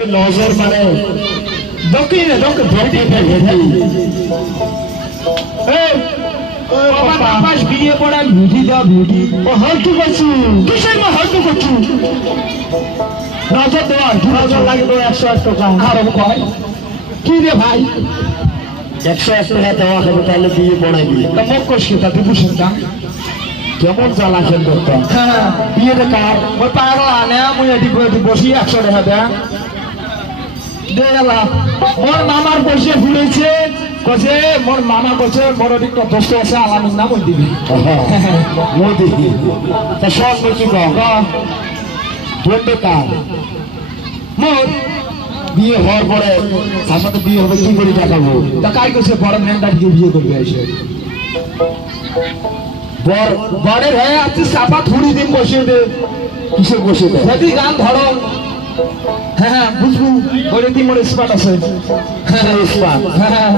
নজর মানে দক্ষিণে দক্ষিণ বিয়ে পড়ায় ভিটি দাও ভিটি ও হলটু করছু কিসের মা হলটু করছু নজর দেওয়া নজর লাগে তো 101 টাকা আর কয় কি রে ভাই 101 টাকা দেওয়া হবে তাহলে বিয়ে পড়াইবি মুখ কষি তা দিবুসের দাম কেমন চালাকেন করতাম বিয়েতে কার ওই পাগল আনে মুই এটি বসি 100 টাকা দেয়া মোর মামার পয়সা ভুলেছে কছে মোর মামা কছে মোর একটা দোস্ত আছে আলামিন নাম দিবি মই দিবি তা সব বলছি বলবে কার মোর বিয়ে হওয়ার পরে তার সাথে বিয়ে হবে কি করে টাকাবো তা কাই করছে বড় মেন্ডার দিয়ে বিয়ে করবে এসে বড়ের হয়ে আছে চাপা থুড়ি দিন বসিয়ে দে কিসে বসে দে যদি গান ধরো হ্যাঁ বুঝবো ওরে কি মোর স্পাট আছে স্পাট হ্যাঁ